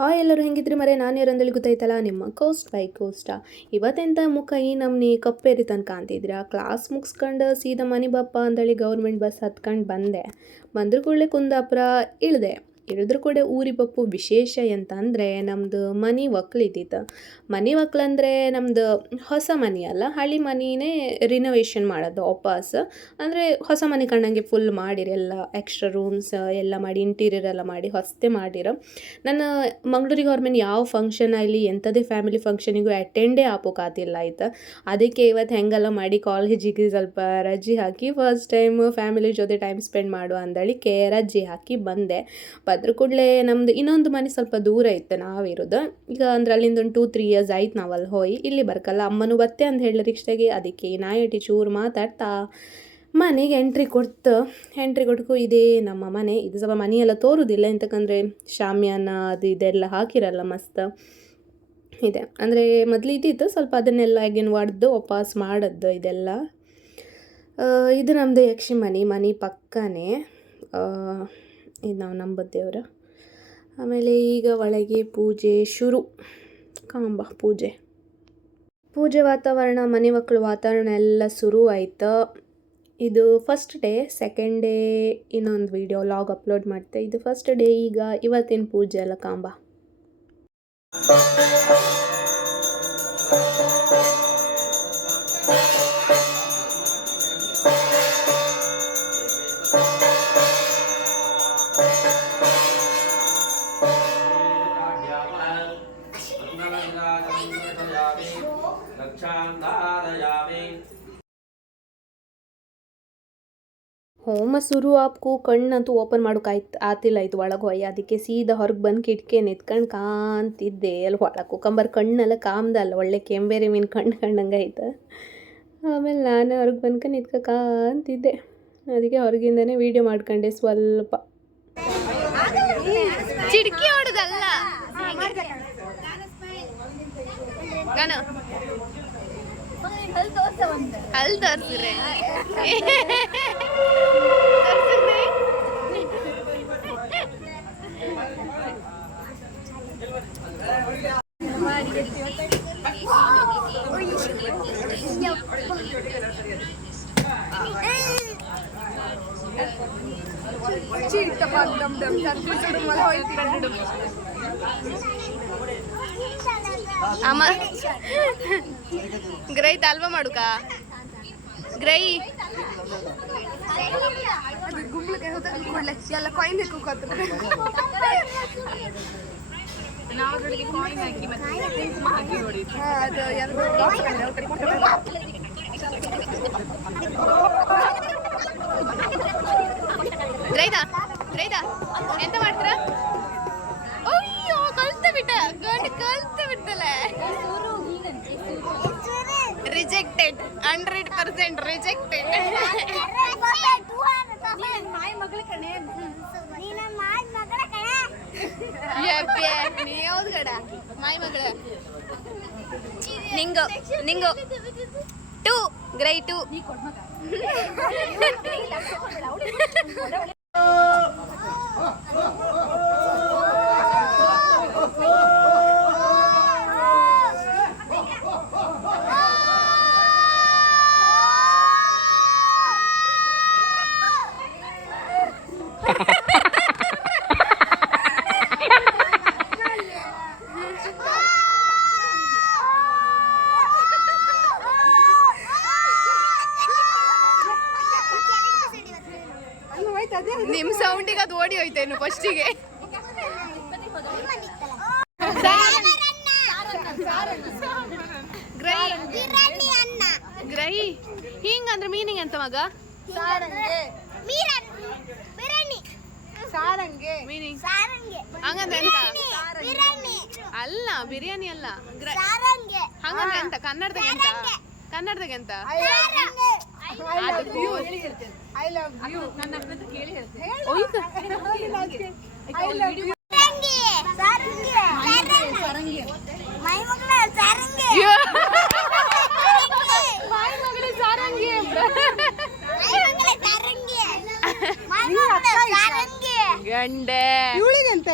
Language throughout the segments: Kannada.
ಹಾಯ್ ಎಲ್ಲರೂ ಹೆಂಗಿದ್ರಿ ಮರೆ ನಾನು ಇರಂದೇಳಿ ಗೊತ್ತಾಯ್ತಲ್ಲ ನಿಮ್ಮ ಕೋಸ್ಟ್ ಬೈ ಕೋಸ್ಟಾ. ಇವತ್ತೆಂತ ಮುಖ ಈ ನಮ್ನಿ ಕಪ್ಪೇರಿ ತನಕ ಅಂತಿದ್ರಾ. ಕ್ಲಾಸ್ ಮುಗಿಸ್ಕೊಂಡು ಸೀದಾ ಮನೆ ಬಪ್ಪ ಅಂದೇಳಿ ಗೌರ್ಮೆಂಟ್ ಬಸ್ ಹತ್ಕೊಂಡು ಬಂದ್ರ ಕೂಡಲೇ ಕುಂದಾಪುರ ಇಳಿದ್ರು ಕೂಡ ಊರಿ ಬಪ್ಪು ವಿಶೇಷ ಎಂತ ಅಂದರೆ ನಮ್ಮದು ಮನೆ ಒಕ್ಕಲಿದ್ದಿತ್ತು. ಮನೆ ಒಕ್ಕಲಂದರೆ ನಮ್ಮದು ಹೊಸ ಮನೆ ಅಲ್ಲ, ಹಳೆ ಮನೆಯೇ ರಿನೋವೇಷನ್ ಮಾಡೋದು ವಾಪಸ್. ಅಂದರೆ ಹೊಸ ಮನೆ ಕಂಡಂಗೆ ಫುಲ್ ಮಾಡಿರಿ, ಎಲ್ಲ ಎಕ್ಸ್ಟ್ರಾ ರೂಮ್ಸ್ ಎಲ್ಲ ಮಾಡಿ, ಇಂಟೀರಿಯರ್ ಎಲ್ಲ ಮಾಡಿ ಹೊಸದೇ ಮಾಡಿರೋ. ನನ್ನ ಮಂಗ್ಳೂರಿಗೆ ಅವ್ರ ಮೇಲೆ ಯಾವ ಫಂಕ್ಷನ್ ಆಗಲಿ ಎಂಥದೇ ಫ್ಯಾಮಿಲಿ ಫಂಕ್ಷನಿಗೂ ಅಟೆಂಡೇ ಆಗೋಕ್ಕಾತಿಲ್ಲ ಆಯ್ತು. ಅದಕ್ಕೆ ಇವತ್ತು ಹೆಂಗೆಲ್ಲ ಮಾಡಿ ಕಾಲೇಜಿಗೆ ಸ್ವಲ್ಪ ರಜೆ ಹಾಕಿ ಫಸ್ಟ್ ಟೈಮ್ ಫ್ಯಾಮಿಲಿ ಜೊತೆ ಟೈಮ್ ಸ್ಪೆಂಡ್ ಮಾಡುವ ಅಂದಳಿಕೆ ರಜೆ ಹಾಕಿ ಬಂದೆ. ಅದ್ರ ಕೂಡಲೇ ನಮ್ಮದು ಇನ್ನೊಂದು ಮನೆ ಸ್ವಲ್ಪ ದೂರ ಇತ್ತು ನಾವಿರೋದು. ಈಗ ಅಂದ್ರೆ ಅಲ್ಲಿಂದ ಒಂದು 2-3 ಇಯರ್ಸ್ ಆಯ್ತು ನಾವು ಅಲ್ಲಿ ಹೋಗಿ. ಇಲ್ಲಿ ಬರ್ಕಲ್ಲ ಅಮ್ಮನೂ ಬತ್ತೆ ಅಂತ ಹೇಳಿ ರಿಕ್ಷೆಗೆ. ಅದಕ್ಕೆ ನಾಯಟಿ ಚೂರು ಮಾತಾಡ್ತಾ ಮನೆಗೆ ಎಂಟ್ರಿ ಕೊಡ್ಕು ಇದೇ ನಮ್ಮ ಮನೆ. ಇದು ಸ್ವಲ್ಪ ಮನೆಯೆಲ್ಲ ತೋರುವುದಿಲ್ಲ ಎಂತಕ್ಕಂದರೆ ಶಾಮಿಯಾನ ಅದು ಇದೆಲ್ಲ ಹಾಕಿರಲ್ಲ ಮಸ್ತ್ ಇದೆ. ಅಂದರೆ ಮೊದಲು ಇದ್ದಿತ್ತು, ಸ್ವಲ್ಪ ಅದನ್ನೆಲ್ಲ again ಒಡೆದು ವಾಪಸ್ ಮಾಡಿದ್ದು ಇದೆಲ್ಲ. ಇದು ನಮ್ಮದು ಯಕ್ಷಿ ಮನೆ ಪಕ್ಕನೇ. ಇದು ನಾವು ನಂಬುದು ದೇವರು. ಆಮೇಲೆ ಈಗ ಒಳಗೆ ಪೂಜೆ ಶುರು, ಕಾಂಬ ಪೂಜೆ ವಾತಾವರಣ, ಮನೆ ಮಕ್ಕಳು ವಾತಾವರಣ ಎಲ್ಲ ಶುರು ಆಯ್ತು. ಇದು ಫಸ್ಟ್ ಡೇ. ಸೆಕೆಂಡ್ ಡೇ ಇನ್ನೊಂದು ವಿಡಿಯೋ ಲಾಗ್ ಅಪ್ಲೋಡ್ ಮಾಡ್ತೆ. ಇದು ಫಸ್ಟ್ ಡೇ. ಈಗ ಇವತ್ತಿನ ಪೂಜೆ ಎಲ್ಲ ಕಾಂಬ. ಹೋಮ ಶುರು ಆಪ್ಕು ಕಣ್ಣಂತೂ ಓಪನ್ ಮಾಡೋಕೆ ಆತಿಲ್ಲ ಆಯ್ತು ಒಳಗೆ ಹೋಯ್. ಅದಕ್ಕೆ ಸೀದಾ ಹೊರಗೆ ಬಂದು ಕಿಟಕಿ ನಿಂತ್ಕೊಂಡು ಕಾಂತಿದ್ದೆ. ಅಲ್ಲಿ ಒಳಗೆ ಕುಕ್ಕಂಬರ್ ಕಣ್ಣೆಲ್ಲ ಕಾಮ್ದಲ್ಲ, ಒಳ್ಳೆ ಕೆಂಬೇರಿ ಮೀನು ಕಂಡಂಗೆ ಆಯ್ತು. ಆಮೇಲೆ ನಾನು ಹೊರಗೆ ಬಂದ್ಕೊಂಡು ಕಾಂತಿದ್ದೆ. ಅದಕ್ಕೆ ಹೊರಗಿಂದನೇ ವೀಡಿಯೋ ಮಾಡ್ಕೊಂಡೆ ಸ್ವಲ್ಪ. ಚಿಡ್ಕಿ ಹೊಡೆದಲ್ಲ ಅಲ್ಲಿ ತೋರಿಸ್ರೆ ಅಮ್ಮ ಗ್ರೈ ಅಲ್ವಾ ಮಾಡುಕ ಗ್ರೈ ಎಲ್ಲ ಕಾಯಿನ್ ಗ್ರೈದಾ ಎಂತ ಮಾಡ್ತೀರಾ? ಅಯ್ಯೋ ಕಲ್ತು ಬಿಟ್ಟಲ್ಲ. Rejected, 100% rejected. ನೀ ಯಾವ್ದು ಗಡ ಮಾಯಿ ಮಗಳ ನಿಂಗು 2 ಗ್ರೈ 2. ನಿಮ್ಮ ಸೌಂಡಿಗೆ ಅದು ಓಡಿ ಹೋಯ್ತೇನು ಫಸ್ಟಿಗೆ. ಗ್ರೈ ಹಿಂಗಂದ್ರೆ ಮೀನಿಂಗ್ ಎಂತ ಮಗ? ಹಂಗಂದ್ರೆ ಎಂತ? ಅಲ್ಲ ಬಿರಿಯಾನಿ ಅಲ್ಲ, ಹಂಗಂದ್ರೆ ಎಂತ? ಕನ್ನಡದಾಗ ಎಂತ? I love you. ನನ್ನ ಹತ್ರ ಕೇಳಿ ಹೇಳ್ತೀನಿ. ಗಂಡೆ ಇವಳಿಗೆ ಎಂತ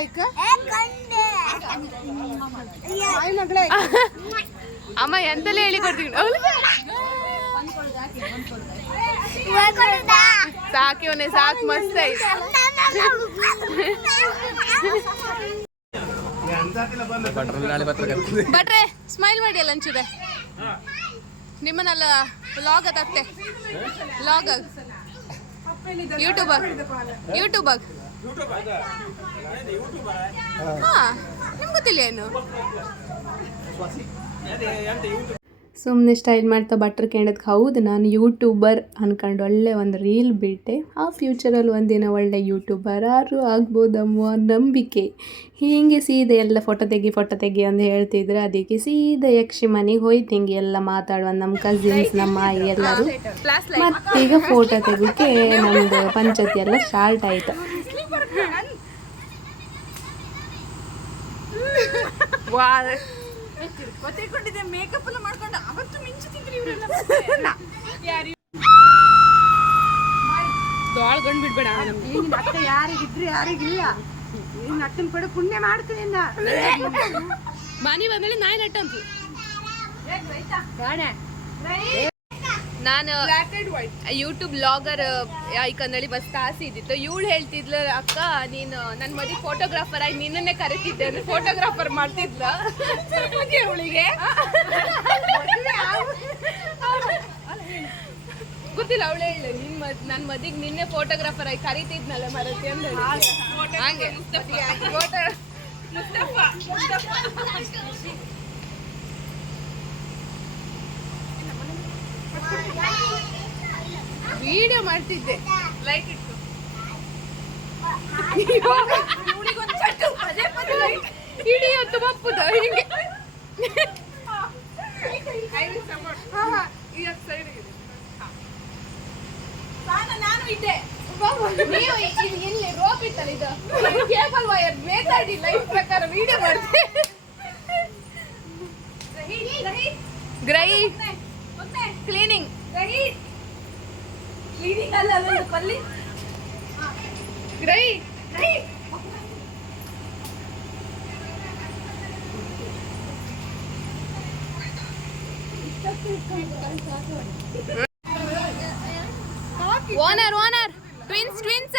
ಅಮ್ಮ ಎಂತಲೇ ಹೇಳಿ ಕೊಡ್ತೀನಿ ಸಾಕಿವನೇ ಸಾಕು ಮಸ್ತ್ ಐತೆ ಬಟ್ರೆ ಸ್ಮೈಲ್ ಮಾಡಿ ಅಲ್ಲ ಅಂಚಿದೆ ನಿಮ್ಮನ್ನೆಲ್ಲ ವ್ಲಾಗ್ ಅತ್ತೆ ವ್ಲಾಗ್ ಯೂಟ್ಯೂಬ್ ಹಾ ನಿಮ್ಗೆ ಗೊತ್ತಿಲ್ಲ ಏನು ಸುಮ್ಮನೆ ಸ್ಟೈಲ್ ಮಾಡ್ತಾ ಬಟ್ರ್ ಕೇಳೋದಕ್ಕೆ ಹೌದು ನಾನು ಯೂಟ್ಯೂಬರ್ ಅಂದ್ಕೊಂಡು ಒಳ್ಳೆ ಒಂದು ರೀಲ್ ಬಿಟ್ಟೆ ಆ ಫ್ಯೂಚರಲ್ಲಿ ಒಂದಿನ ಒಳ್ಳೆ ಯೂಟ್ಯೂಬರ್ ಯಾರು ಆಗ್ಬೋದಮ್ಮ ನಂಬಿಕೆ ಹೀಗೆ ಸೀದಾ ಎಲ್ಲ ಫೋಟೋ ತೆಗಿ ಅಂತ ಹೇಳ್ತಿದ್ರೆ ಅದಕ್ಕೆ ಸೀದಾ ಯಕ್ಷಿ ಮನೆಗೆ ಹೋಯ್ತು ಹಿಂಗೆ ಎಲ್ಲ ಮಾತಾಡುವ ನಮ್ಮ ಕಸಿನ್ಸ್ ನಮ್ಮ ಆಯಿ ಎಲ್ಲರೂ ಮತ್ತೀಗ ಫೋಟೋ ತೆಗೋಕ್ಕೆ ನಮ್ಮದು ಪಂಚಾಯತಿ ಎಲ್ಲ ಸ್ಟಾರ್ಟ್ ಆಯಿತು ಮೇಕಪ್ ಎಲ್ಲ ಮಾಡ್ಕೊಂಡು ಅವತ್ತು ಮಿಂಚುತ್ತಿದ್ರು ಇವರೆಲ್ಲ ದೊಳಗೊಂಡು ಬಿಡ್ಬೇಡ ಅಕ್ಕ ಯಾರಿಗಿದ್ರಿ ಯಾರಿಗಿಲ್ಲ ನೀನು ಅಕ್ಕನ ಕೂಡ ಪುಣ್ಯ ಮಾಡ್ತೀನಿ ಮನೆ ಬಂದ್ರೆ ನಾಯಿ ನಟ್ಟಂತ ನಾನು ಯೂಟ್ಯೂಬ್ ಬ್ಲಾಗರ್ ಐಕಂದಳಿ ಬಸ್ ತಾಸಿ ಇದ್ದಿತ್ತು ಇವಳು ಹೇಳ್ತಿದ್ಲ ಅಕ್ಕ ನೀನು ನನ್ನ ಮದುವೆ ಫೋಟೋಗ್ರಾಫರ್ ಆಗಿ ನಿನ್ನನ್ನೇ ಕರಿತಿದ್ದೆ ಅಂದ್ರೆ ಫೋಟೋಗ್ರಾಫರ್ ಮಾಡ್ತಿದ್ಲ ಅವಳಿಗೆ ಗೊತ್ತಿಲ್ಲ ಅವಳೇ ಹೇಳ ನನ್ನ ಮದಿಗೆ ನಿನ್ನೆ ಫೋಟೋಗ್ರಾಫರ್ ಆಗಿ ಕರಿತಿದ್ನಲ್ಲ ಮರತಿ ಅಂದ್ರೆ ಹಂಗೆ ಫೋಟೋ ವಿಡಿಯೋ ಮಾಡ್ತಿದ್ದೆ ಲೈಟ್ ಇಟ್ಟು ಹಿಡಿಯತ್ತು ಬಪ್ಪುದ ಹಿಂಗೆ ನಾನು ಇದ್ದೆ ನೀವು ಇಲ್ಲಿ ರೋಪ್ ಇತ್ತಲ್ಲ ಇದು ಕೇಬಲ್ ವೈರ್ ನೇತಾಡಿ ಲೈಫ್ ಪ್ರಕಾರ ವಿಡಿಯೋ ಮಾಡ್ತೆ ಗ್ರಹಿ ಕ್ಲೀನಿಂಗ್ ಕ್ಲೀನಿಂಗ್ ಅಲ್ಲ ಪಲ್ಲಿ ಗ್ರಹಿ ಓನರ್ ಟ್ವಿನ್ಸ್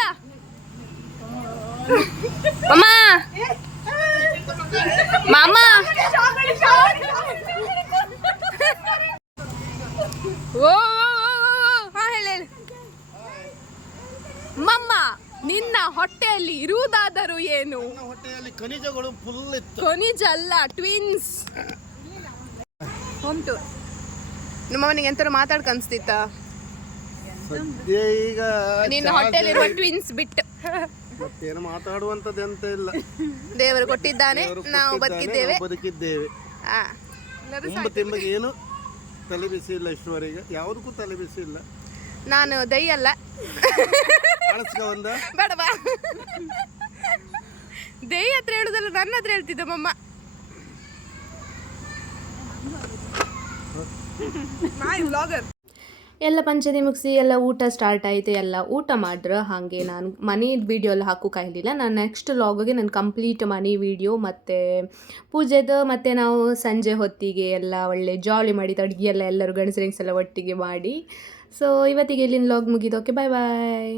ಮಾಮಾ ಓ ಹೇಳಿ ಮಮ್ಮ ನಿನ್ನ ಹೊಟ್ಟೆಯಲ್ಲಿ ಇರುವುದಾದರೂ ಏನು ಹೊಟ್ಟೆಯಲ್ಲಿ ಖನಿಜಗಳು ಫುಲ್ ಇತ್ತು ಖನಿಜ ಅಲ್ಲ ಟ್ವಿನ್ಸ್ ಹೋಮ್ ಟೂರ್ ನಿಮ್ಮವನಿಗೆ ಎಂತಾರು ಮಾತಾಡ್ಕ ಅನ್ಸ್ತಿತ್ತ ಈಗ ನಿನ್ನ ಹೊಟ್ಟೆಯಲ್ಲಿರುವ ಟ್ವಿನ್ಸ್ ಬಿಟ್ಟು ಮತ್ತೇನು ಮಾತಾಡುವಂತದ್ದು ಎಂತ ಇಲ್ಲ ದೇವರು ಕೊಟ್ಟಿದ್ದಾನೆ ನಾವು ಬದುಕಿದ್ದೇವೆ ತಿಂಬಗೆ ಏನು ತಲೆ ಬಿಸಿ ಇಲ್ಲ ಇಷ್ಟುವರೆಗೆ ಯಾವುದಕ್ಕೂ ತಲೆ ಬಿಸಿ ಇಲ್ಲ ನಾನು ದೈ ಅಲ್ಲ ಬೇಡ ಬಾ ದೈ ಹತ್ರ ಹೇಳುದಲ್ಲ ನನ್ನ ಹತ್ರ ಹೇಳ್ತಿದ್ದ ಮಮ್ಮ ಎಲ್ಲ ಪಂಚದಿ ಮುಗಿಸಿ ಎಲ್ಲ ಊಟ ಸ್ಟಾರ್ಟ್ ಆಯಿತು ಎಲ್ಲ ಊಟ ಮಾಡ್ರೆ ಹಾಗೆ ನಾನು ಮನೆ ವೀಡಿಯೋ ಎಲ್ಲ ಹಾಕೋಕ್ಕಾಗಲಿಲ್ಲ ನಾನು ನೆಕ್ಸ್ಟ್ ಲಾಗಿಗೆ ನಾನು ಕಂಪ್ಲೀಟ್ ಮನೆ ವೀಡಿಯೋ ಮತ್ತು ಪೂಜೆದು ಮತ್ತು ನಾವು ಸಂಜೆ ಹೊತ್ತಿಗೆ ಎಲ್ಲ ಒಳ್ಳೆ ಜಾಲಿ ಮಾಡಿದ್ದು ಅಡುಗೆ ಎಲ್ಲ ಎಲ್ಲರೂ ಗಣಸರಿಂಗ್ಸ್ ಎಲ್ಲ ಒಟ್ಟಿಗೆ ಮಾಡಿ ಸೊ ಇವತ್ತಿಗೆ ಇಲ್ಲಿನ ಲಾಗ್ ಮುಗಿದು ಓಕೆ ಬಾಯ್